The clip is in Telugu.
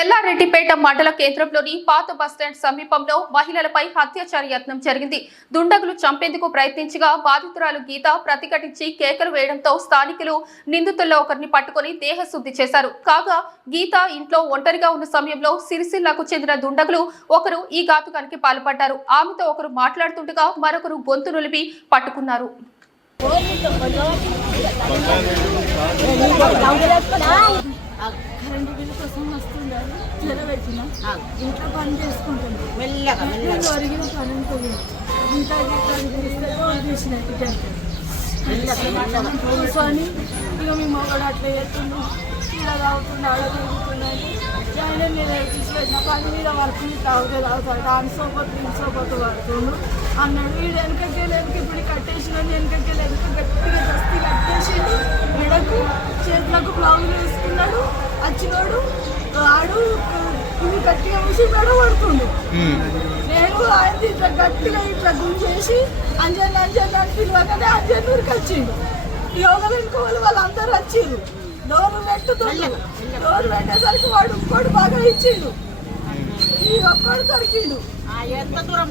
ఎల్లారెడ్డిపేట మండల కేంద్రంలోని పాత బస్టాండ్ సమీపంలో మహిళలపై అత్యాచార యత్నం జరిగింది. దుండగులు చంపేందుకు ప్రయత్నించగా బాధితురాలు గీత ప్రతిఘటించి కేకలు వేయడంతో స్థానికులు నిందితుల్లో ఒకరిని పట్టుకుని దేహశుద్ధి చేశారు. కాగా గీత ఇంట్లో ఒంటరిగా ఉన్న సమయంలో సిరిసిల్లకు చెందిన దుండగులు ఒకరు ఈ ఘాతుకానికి పాల్పడ్డారు. ఆమెతో ఒకరు మాట్లాడుతుండగా మరొకరు గొంతు నులిపి పట్టుకున్నారు. కరెంటు బిల్లు కోసం వస్తుందని జరబెట్టిన ఇంట్లో పని చేసుకుంటుంది. మెల్లగా పని ఉంటుంది. తీస్తే తీసినట్టు కూర్చొని ఇక మీ మొగడు అట్లా చేస్తుండు. ఇలా తాగుతుండు ఆడ తిరుగుతుందని ఆయన తీసుకెళ్ళిన పని మీద వర్క్ తాగుతే తాగుతాడు. దాని సోపత్ దీని సోపత్ పడుతుండు. అన్నాడు వీడు వెనకకి వెనక ఇప్పుడు కట్టేసిన వెనకకి వెనక గట్టిగా దస్తి కట్టేసిండు. మెడకు చేతులకు బ్లౌజ్ వేసుకున్నాడు వచ్చినోడు ఆడు ఇవి గట్టిగా మెడ పడుతుండు. నేను ఆయన ఇట్లా గట్టిగా ఇట్లా గుంజేసి అంజన్ అంజన్ అని పిలవగానే అంజన్ ఊరికి వచ్చిండు. యోగ వెనుకోవాలి వాళ్ళందరూ వచ్చిండు డోరు పెట్టుతుండు డోరు పెట్టేసరికి వాడు ఇంకోటి బాగా ఇచ్చిండు. ఈ ఒక్కడు దొరికిండు. ఎంత దూరం